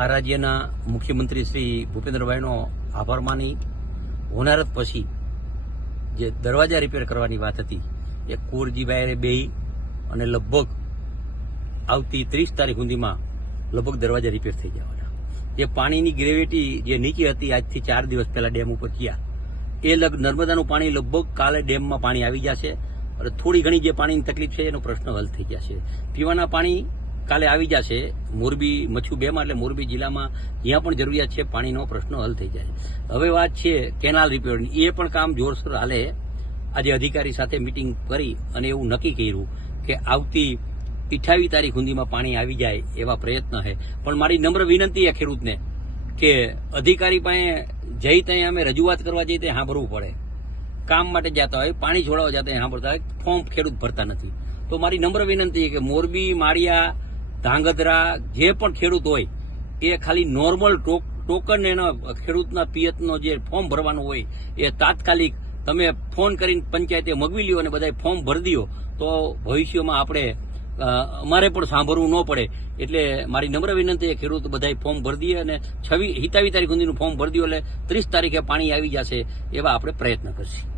આ રાજ્યના મુખ્યમંત્રી શ્રી ભૂપેન્દ્રભાઈનો આભાર માની હોનારત પછી જે દરવાજા રિપેર કરવાની વાત હતી એ કુંવરજીભાઈએ બેહી અને લગભગ આવતી 30 તારીખ સુધીમાં લગભગ દરવાજા રિપેર થઈ જવાના. જે પાણીની ગ્રેવિટી જે નીચે હતી આજથી 4 દિવસ પહેલા ડેમ ઉપર ગયા એ નર્મદાનું પાણી લગભગ કાલે ડેમમાં પાણી આવી જશે અને થોડી ઘણી જે પાણીની તકલીફ છે એનો પ્રશ્ન હલ થઈ જશે. પીવાના પાણી કાલે આવી જશે મોરબી મચ્છુ 2માં, એટલે મોરબી જિલ્લામાં જ્યાં પણ જરૂરિયાત છે પાણીનો પ્રશ્ન હલ થઈ જાય. હવે વાત છે કેનાલ રિપેરની, એ પણ કામ જોરશોર હાલે. આજે અધિકારી સાથે મિટિંગ કરી અને એવું નક્કી કર્યું કે આવતી 28 તારીખ સુધીમાં પાણી આવી જાય એવા પ્રયત્ન છે. પણ મારી નમ્ર વિનંતી છે ખેડૂતને કે અધિકારી પાસે જઈ ત્યાં અમે રજૂઆત કરવા જઈએ ત્યાં સાંભળવું પડે. કામ માટે જતા હોય, પાણી છોડાવવા જતા હોય સાંભળતા હોય, ફોર્મ ખેડૂત ભરતા નથી. તો મારી નમ્ર વિનંતી છે કે મોરબી, માળિયા, ધાંગધ્રા જે પણ ખેડૂત હોય એ ખાલી નોર્મલ ટોકન એના ખેડૂતના પિયતનો જે ફોર્મ ભરવાનું હોય એ તાત્કાલિક તમે ફોન કરીને પંચાયતે મગવી લ્યો અને બધા ફોર્મ ભરી દો તો ભવિષ્યમાં આપણે અમારે પણ સાંભળવું ન પડે. એટલે મારી નમ્ર વિનંતી છે ખેડૂત બધા ફોર્મ ભરી દઈએ અને 27 તારીખ સુધીનું ફોર્મ ભરી દો એટલે 30 તારીખે પાણી આવી જશે એવા આપણે પ્રયત્ન કરશું.